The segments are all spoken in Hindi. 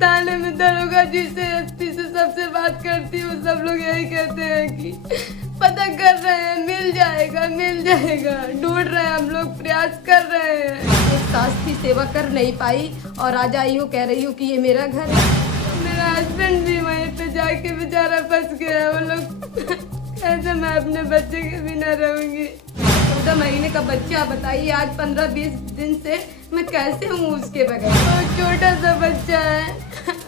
थाने में दरोगा जी से एसपी से सबसे बात करती हूँ, सब लोग यही कहते हैं कि पता कर रहे हैं, मिल जाएगा, ढूंढ रहे हैं, हम लोग प्रयास कर रहे हैं। एक सास की सेवा कर नहीं पाई और आज आई हो कह रही हूँ कि ये मेरा घर है। मेरा हस्बैंड भी वहीं पे जाके बेचारा फंस गया। वो लोग ऐसे मैं अपने बच्चे के बिना रहूंगी। 14 महीने का बच्चा, बताइए आज 15-20 दिन से मैं कैसे हूँ उसके बगैर। वो छोटा सा बच्चा है,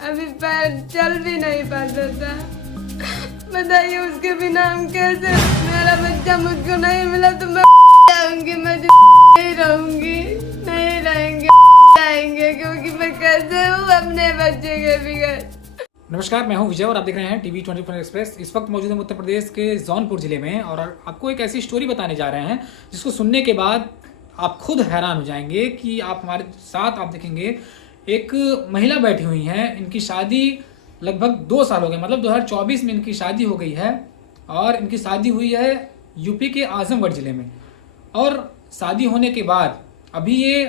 अभी पैर चल भी नहीं पाता था। बताइए उसके बिना हम कैसे। मेरा बच्चा मुझको नहीं मिला तो मैं जाऊंगी, मैं नहीं रहूंगी, नहीं रहेंगे क्योंकि मैं कैसे हूँ अपने बच्चे के बगैर। नमस्कार, मैं हूं विजय और आप देख रहे हैं टीवी 24 एक्सप्रेस। इस वक्त मौजूद हम उत्तर प्रदेश के जौनपुर जिले में और आपको एक ऐसी स्टोरी बताने जा रहे हैं जिसको सुनने के बाद आप खुद हैरान हो जाएंगे कि आप हमारे साथ आप देखेंगे एक महिला बैठी हुई हैं। इनकी शादी लगभग 2 साल हो गए, मतलब 2024 में इनकी शादी हो गई है और इनकी शादी हुई है यूपी के आजमगढ़ जिले में। और शादी होने के बाद अभी ये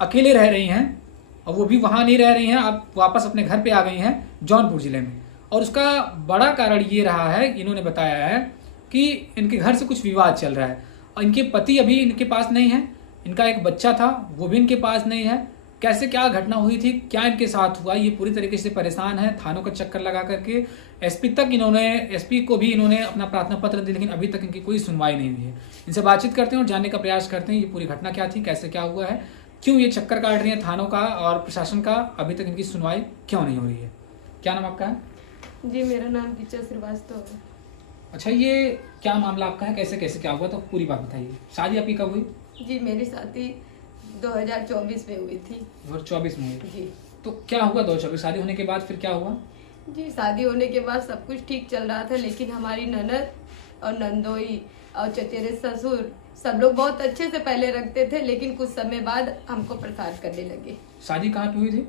अकेले रह रही हैं और वो भी वहाँ नहीं रह रही हैं, आप वापस अपने घर पे आ गई हैं जौनपुर जिले में। और उसका बड़ा कारण ये रहा है, इन्होंने बताया है कि इनके घर से कुछ विवाद चल रहा है और इनके पति अभी इनके पास नहीं है। इनका एक बच्चा था, वो भी इनके पास नहीं है। कैसे क्या घटना हुई थी, क्या इनके साथ हुआ, ये पूरी तरीके से परेशान है। थानों का चक्कर लगा करके एसपी को भी इन्होंने अपना प्रार्थना पत्र दिया, लेकिन अभी तक इनकी कोई सुनवाई नहीं हुई है। इनसे बातचीत करते हैं और जानने का प्रयास करते हैं ये पूरी घटना क्या थी, कैसे क्या हुआ है, क्यों ये चक्कर काट रही है थानों का और प्रशासन का, अभी तक इनकी सुनवाई क्यों नहीं हो रही है। क्या नाम आपका है? जी, मेरा नाम कीचा श्रीवास्तव है। अच्छा, ये क्या मामला आपका है, कैसे कैसे क्या हुआ, तो पूरी बात बताइए। शादी आपकी कब हुई? जी, मेरी शादी 2024 में हुई थी। 2024 में हुई जी। तो क्या हुआ 2024 शादी होने के बाद फिर क्या हुआ? जी, शादी होने के बाद सब कुछ ठीक चल रहा था, लेकिन हमारी ननद और नंदोई और चचेरे ससुर सब लोग बहुत अच्छे से पहले रखते थे, लेकिन कुछ समय बाद हमको प्रसाद करने लगे। शादी कहाँ पे हुई थी?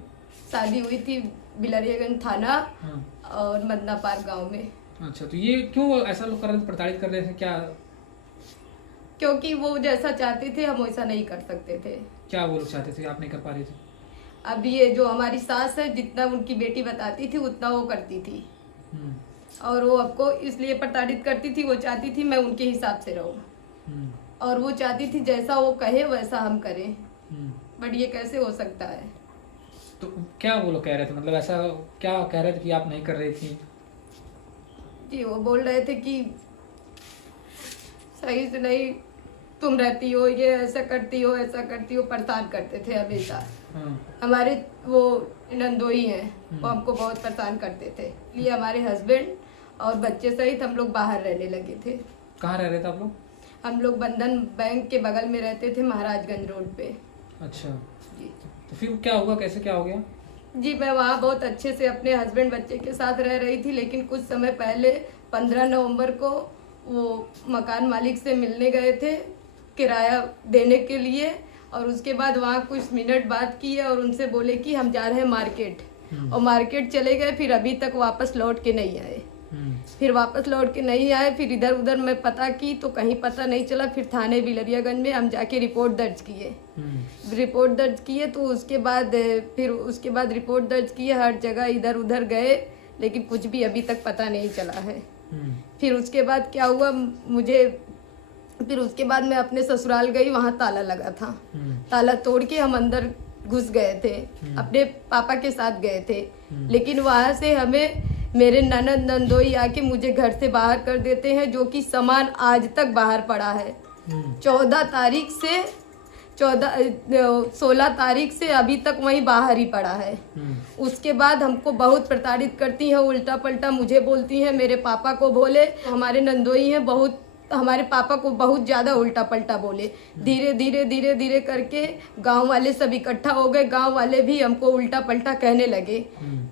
शादी हुई थी बिलरियागंज थाना हाँ। और मदनापार गांव में। अच्छा, तो ये क्यों ऐसा लोग कर रहे थे, प्रताड़ित कर रहे थे क्या? क्योंकि वो जैसा चाहते थे हम वैसा नहीं कर सकते थे। क्या वो लोग चाहते थे, आप नहीं कर पा रहे थे? अब ये जो हमारी सास है, जितना उनकी बेटी बताती थी उतना वो करती थी और वो आपको इसलिए प्रताड़ित करती थी। वो चाहती थी मैं उनके हिसाब से रहूं और वो चाहती थी जैसा वो कहे वैसा हम करें। बट ये कैसे हो सकता है? तो क्या वो लोग कह रहे थे, मतलब ऐसा क्या कह रहे थे कि आप नहीं कर रही थी? जी, वो बोल रहे थे कि सही से नहीं तुम रहती हो, ये ऐसा करती हो, परेशान करते थे हमेशा। हमारे वो नंदोई हैं, वो हमको बहुत परेशान करते थे, इसलिए हमारे हस्बैंड और बच्चे सहित हम लोग बाहर रहने लगे थे। कहाँ रह रहे थे आप लोग? हम लोग बंधन बैंक के बगल में रहते थे, महाराजगंज रोड पे। अच्छा जी। तो फिर क्या हुआ, कैसे क्या हो गया? जी, मैं वहाँ बहुत अच्छे से अपने हस्बैंड बच्चे के साथ रह रही थी, लेकिन कुछ समय पहले 15 नवंबर को वो मकान मालिक से मिलने गए थे किराया देने के लिए और उसके बाद वहाँ कुछ मिनट बात की है और उनसे बोले कि हम जा रहे हैं मार्केट और मार्केट चले गए। फिर अभी तक वापस लौट के नहीं आए। फिर इधर उधर मैं पता की तो कहीं पता नहीं चला। फिर थाने बिलरियागंज में हम जाके रिपोर्ट दर्ज किए तो उसके बाद रिपोर्ट दर्ज किए, हर जगह इधर उधर गए, लेकिन कुछ भी अभी तक पता नहीं चला है। फिर उसके बाद क्या हुआ, फिर उसके बाद मैं अपने ससुराल गई, वहाँ ताला लगा था। ताला तोड़ के हम अंदर घुस गए थे, अपने पापा के साथ गए थे, लेकिन वहाँ से हमें मेरे ननद नंदोई आके मुझे घर से बाहर कर देते हैं, जो कि सामान आज तक बाहर पड़ा है। 16 तारीख से अभी तक वहीं बाहर ही पड़ा है। उसके बाद हमको बहुत प्रताड़ित करती हैं, उल्टा पल्टा मुझे बोलती हैं, मेरे पापा को बोले, हमारे नंदोई हैं, बहुत हमारे पापा को बहुत ज्यादा उल्टा पल्टा बोले। धीरे धीरे करके गांव वाले सब इकट्ठा हो गए। गांव वाले भी हमको उल्टा पल्टा कहने लगे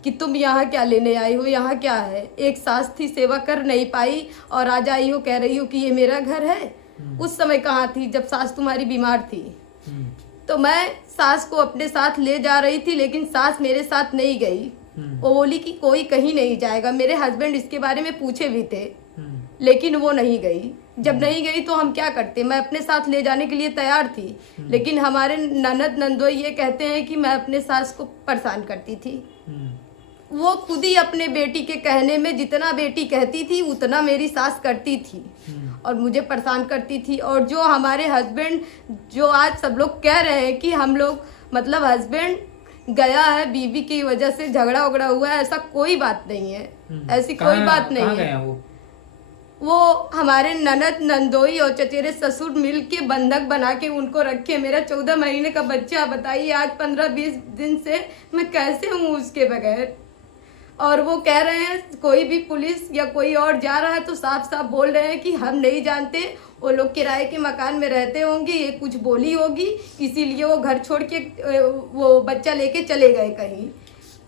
कि तुम यहाँ क्या लेने आई हो, यहाँ क्या है। एक सास थी, सेवा कर नहीं पाई और आज आई हो कह रही हो कि ये मेरा घर है। उस समय कहाँ थी जब सास तुम्हारी बीमार थी? तो मैं सास को अपने साथ ले जा रही थी, लेकिन सास मेरे साथ नहीं गई। वो बोली कि कोई कहीं नहीं जाएगा। मेरे हस्बैंड इसके बारे में पूछे भी थे, लेकिन वो नहीं गई। जब नहीं गई तो हम क्या करते, मैं अपने साथ ले जाने के लिए तैयार थी, लेकिन हमारे ननद नंदोई ये कहते हैं कि मैं अपने सास को परेशान करती थी। वो खुद ही अपने बेटी के कहने में जितना बेटी कहती थी उतना मेरी सास करती थी और मुझे परेशान करती थी। और जो हमारे हस्बैंड, जो आज सब लोग कह रहे हैं कि हम लोग मतलब हस्बैंड गया है बीवी की वजह से झगड़ा उगड़ा हुआ है, ऐसा कोई बात नहीं है, ऐसी कोई बात नहीं है। वो हमारे ननद नंदोई और चचेरे ससुर मिल के बंधक बना के उनको रखे। मेरा 14 महीने का बच्चा, बताइए आज 15-20 दिन से मैं कैसे हूँ उसके बगैर। और वो कह रहे हैं कोई भी पुलिस या कोई और जा रहा है तो साफ साफ बोल रहे हैं कि हम नहीं जानते, वो लोग किराए के मकान में रहते होंगे, ये कुछ बोली होगी इसीलिए वो घर छोड़ के वो बच्चा लेके चले गए कहीं।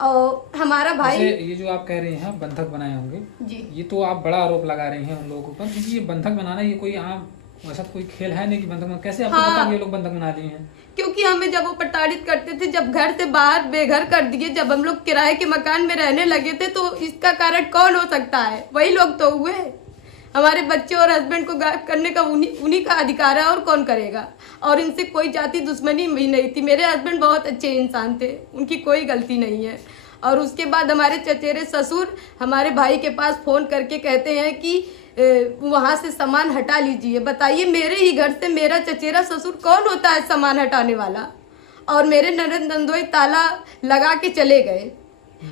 और हमारा भाई, ये जो आप कह रहे हैं बंधक बनाए होंगे जी, ये तो आप बड़ा आरोप लगा रहे हैं उन लोगों पर, क्योंकि ये बंधक बनाना ये कोई आम वैसा कोई खेल है नहीं कि बंधक कैसे आपको पता ये लोग बंधक बना दिए हैं? क्योंकि हमें जब वो प्रताड़ित करते थे, जब घर से बाहर बेघर कर दिए, जब हम लोग किराए के मकान में रहने लगे थे, तो इसका कारण कौन हो सकता है? वही लोग तो हुए। हमारे बच्चे और हस्बैंड को गायब करने का उन्हीं का अधिकार है, और कौन करेगा? और इनसे कोई जाति दुश्मनी भी नहीं थी। मेरे हस्बैंड बहुत अच्छे इंसान थे, उनकी कोई गलती नहीं है। और उसके बाद हमारे चचेरे ससुर हमारे भाई के पास फोन करके कहते हैं कि वहाँ से सामान हटा लीजिए। बताइए, मेरे ही घर से मेरा चचेरा ससुर कौन होता है सामान हटाने वाला? और मेरे ननद नंदोई ताला लगा के चले गए।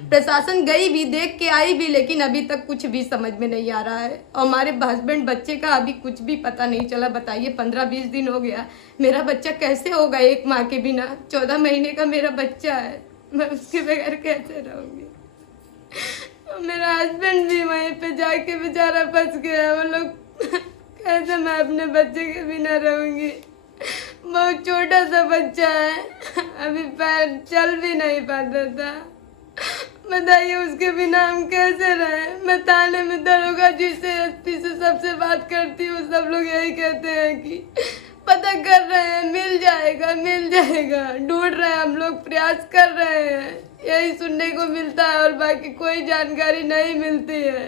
प्रशासन गई भी, देख के आई भी, लेकिन अभी तक कुछ भी समझ में नहीं आ रहा है। और हमारे हस्बैंड बच्चे का अभी कुछ भी पता नहीं चला। बताइए, 15-20 दिन हो गया, मेरा बच्चा कैसे होगा एक माँ के बिना? 14 महीने का मेरा बच्चा है, मैं उसके बगैर कैसे रहूंगी? मेरा हस्बैंड भी वहीं पे जाके बेचारा फंस गया। वो लोग कैसे मैं अपने बच्चे के बिना रहूंगी? बहुत छोटा सा बच्चा है, अभी पैर चल भी नहीं पाता था। बताइए, उसके बिना हम कैसे रहें? मैं थाने में दरोगा जी से, एसपी से सबसे बात करती हूँ, सब लोग यही कहते हैं कि पता कर रहे हैं, मिल जाएगा मिल जाएगा, ढूंढ रहे हैं, हम लोग प्रयास कर रहे हैं, यही सुनने को मिलता है और बाकी कोई जानकारी नहीं मिलती है।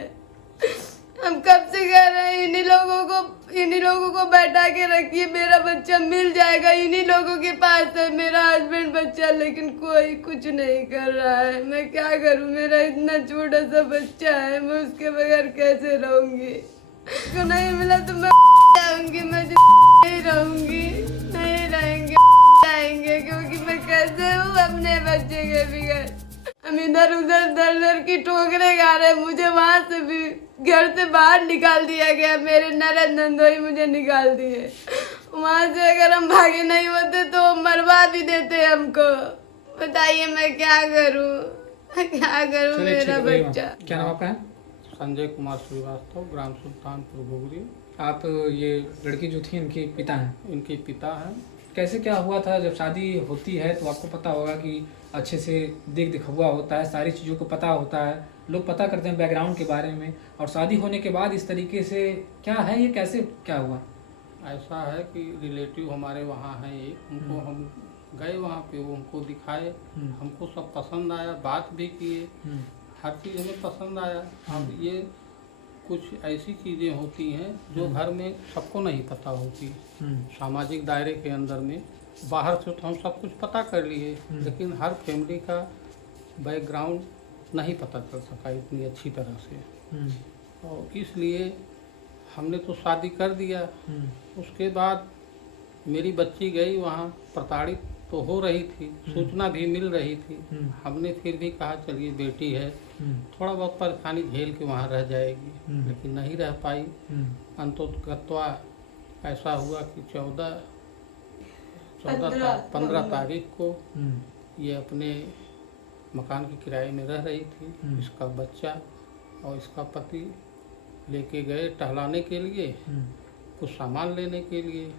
हम कब से कह रहे हैं इन्हीं लोगों को बैठा के रखिए, मेरा बच्चा मिल जाएगा, इन्हीं लोगों के पास है मेरा हस्बैंड बच्चा, लेकिन कोई कुछ नहीं कर रहा है। मैं क्या करूं? मेरा इतना छोटा सा बच्चा है, मैं उसके बगैर कैसे रहूंगी? उसको नहीं मिला तो मैं जाऊंगी, मैं नहीं रहूंगी, नहीं रहेंगे, क्योंकि मैं कैसे हूँ अपने बच्चे के बगैर? हम इधर उधर दर दर की ठोकरें खा रहे। मुझे वहां से भी घर से बाहर निकाल दिया गया, मेरे ननद नंदोई मुझे निकाल दिए। वहां से अगर हम भागे नहीं होते तो मरवा भी देते हमको। बताइए, मैं क्या करूं, क्या करूं? मेरा बच्चा। क्या नाम आपका है? संजय कुमार श्रीवास्तव, ग्राम सुल्तानपुर घुघरी। आप ये लड़की जो थी इनके पिता हैं? इनके पिता हैं। कैसे क्या हुआ था? जब शादी होती है तो आपको पता होगा कि अच्छे से दिखवा होता है, सारी चीज़ों को पता होता है, लोग पता करते हैं बैकग्राउंड के बारे में, और शादी होने के बाद इस तरीके से क्या है, ये कैसे क्या हुआ? ऐसा है कि रिलेटिव हमारे वहाँ हैं एक, उनको हम गए वहाँ पे, वो हमको दिखाए, हमको सब पसंद आया, बात भी किए, हर चीज़ हमें पसंद आया। अब ये कुछ ऐसी चीज़ें होती हैं जो घर में सबको नहीं पता होती, सामाजिक दायरे के अंदर में। बाहर से तो हम सब कुछ पता कर लिए, लेकिन हर फैमिली का बैकग्राउंड नहीं पता चल सका इतनी अच्छी तरह से, और इसलिए हमने तो शादी कर दिया। उसके बाद मेरी बच्ची गई वहाँ, प्रताड़ित तो हो रही थी, सूचना भी मिल रही थी। हमने फिर भी कहा चलिए बेटी है, थोड़ा बहुत परेशानी झेल के वहाँ रह जाएगी, लेकिन नहीं रह पाई। अंततः ऐसा हुआ कि 15 तारीख को ये अपने मकान के किराए में रह रही थी। इसका बच्चा और इसका पति लेके गए टहलाने के लिए, कुछ सामान लेने के लिए,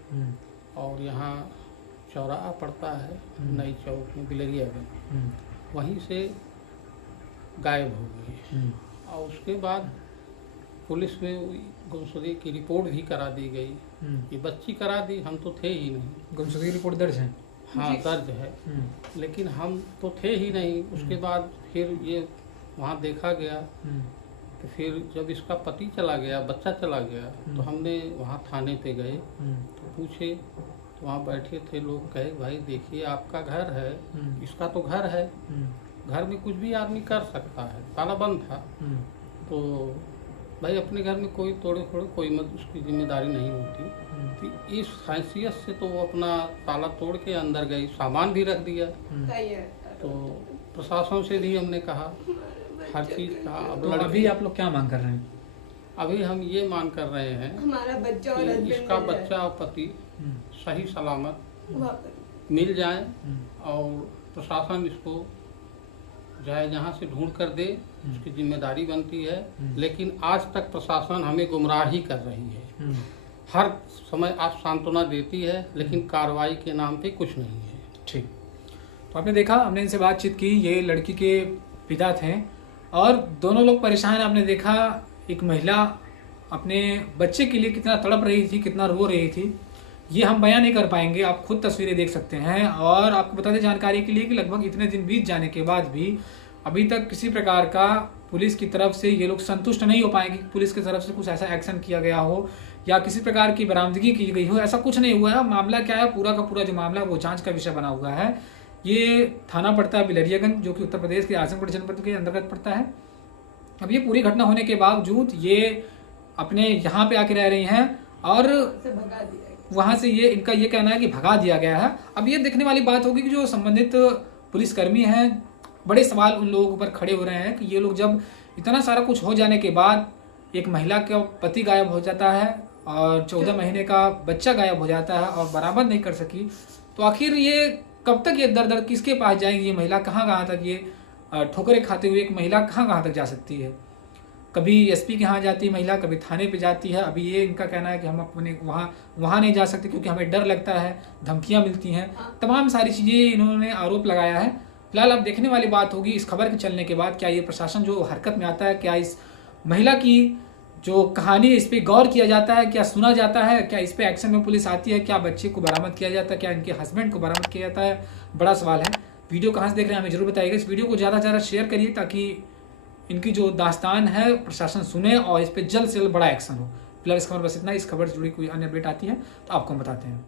और यहाँ चौराहा पड़ता है नई चौक में, बिलरियागंज, वहीं से गायब हो गई। और उसके बाद पुलिस में गुमशुदगी की रिपोर्ट भी करा दी गई। ये बच्ची करा दी, हम तो थे ही नहीं। गुमशुदगी रिपोर्ट दर्ज है? हाँ, दर्ज है, लेकिन हम तो थे ही नहीं। उसके बाद फिर ये वहाँ देखा गया तो फिर जब इसका पति चला गया, बच्चा चला गया, तो हमने वहाँ थाने पे गए, तो पूछे, तो वहाँ बैठे थे लोग, कहे भाई देखिए आपका घर है, इसका तो घर है, घर में कुछ भी आदमी कर सकता है, ताला बंद था, तो भाई अपने घर में कोई तोड़े फोड़े कोई मत, उसकी जिम्मेदारी नहीं होती। तो इस हैसियत से तो वो अपना ताला तोड़ के अंदर गई, सामान भी रख दिया। तो प्रशासन से भी हमने कहा, हर चीज़ का। अब तो अभी आप लोग क्या मांग कर रहे हैं? अभी हम ये मांग कर रहे हैं हमारा बच्चा और कि हस्बैंड इसका मिल जाए। बच्चा और पति सही सलामत वापस। मिल जाए और प्रशासन इसको चाहे जहाँ से ढूंढ कर दे, उसकी जिम्मेदारी बनती है। लेकिन आज तक प्रशासन हमें गुमराह ही कर रही है, हर समय आप सांत्वना देती है, लेकिन कार्रवाई के नाम पे कुछ नहीं है। ठीक, तो आपने देखा, हमने इनसे बातचीत की, ये लड़की के पिता थे और दोनों लोग परेशान। आपने देखा एक महिला अपने बच्चे के लिए कितना तड़प रही थी, कितना रो रही थी, ये हम बयान नहीं कर पाएंगे, आप खुद तस्वीरें देख सकते हैं। और आपको बता दें जानकारी के लिए कि लगभग इतने दिन बीत जाने के बाद भी अभी तक किसी प्रकार का पुलिस की तरफ से ये लोग संतुष्ट नहीं हो पाएंगे कि पुलिस की तरफ से कुछ ऐसा एक्शन किया गया हो या किसी प्रकार की बरामदगी की गई हो, ऐसा कुछ नहीं हुआ है। मामला क्या है, पूरा का पूरा जो मामला है वो जांच का विषय बना हुआ है। ये थाना पड़ता है बिलरियागंज, जो कि उत्तर प्रदेश के आजमगढ़ जनपद के अंतर्गत पड़ता है। अब ये पूरी घटना होने के बावजूद ये अपने यहाँ पे आके रह रही हैं और भगा दिया। वहां से ये इनका ये कहना है कि भगा दिया गया है। अब ये देखने वाली बात होगी कि जो संबंधित पुलिसकर्मी हैं, बड़े सवाल उन लोगों के ऊपर खड़े हो रहे हैं कि ये लोग जब इतना सारा कुछ हो जाने के बाद एक महिला का पति गायब हो जाता है और 14 महीने का बच्चा गायब हो जाता है और बरामद नहीं कर सकी, तो आखिर ये कब तक ये दर दर किसके पास जाएंगी? ये महिला कहाँ तक ये ठोकरें खाते हुए एक महिला कहाँ तक जा सकती है? कभी एसपी के यहाँ जाती है महिला, कभी थाने पे जाती है। अभी ये इनका कहना है कि हम अपने वहाँ नहीं जा सकते क्योंकि हमें डर लगता है, धमकियाँ मिलती हैं, तमाम सारी चीज़ें इन्होंने आरोप लगाया है। फिलहाल अब देखने वाली बात होगी इस खबर के चलने के बाद, क्या ये प्रशासन जो हरकत में आता है, क्या इस महिला की जो कहानी है इस पर गौर किया जाता है, क्या सुना जाता है, क्या इस पर एक्शन में पुलिस आती है, क्या बच्चे को बरामद किया जाता है, क्या इनके हस्बैंड को बरामद किया जाता है, बड़ा सवाल है। वीडियो कहाँ से देख रहे हैं हमें जरूर बताइएगा। इस वीडियो को ज़्यादा से ज़्यादा शेयर करिए ताकि इनकी जो दास्तान है प्रशासन सुने और इस पर जल्द से जल्द बड़ा एक्शन हो। फिलहाल इस खबर बस इतना। इस खबर से जुड़ी कोई अन्य अपडेट आती है तो आपको हम बताते हैं।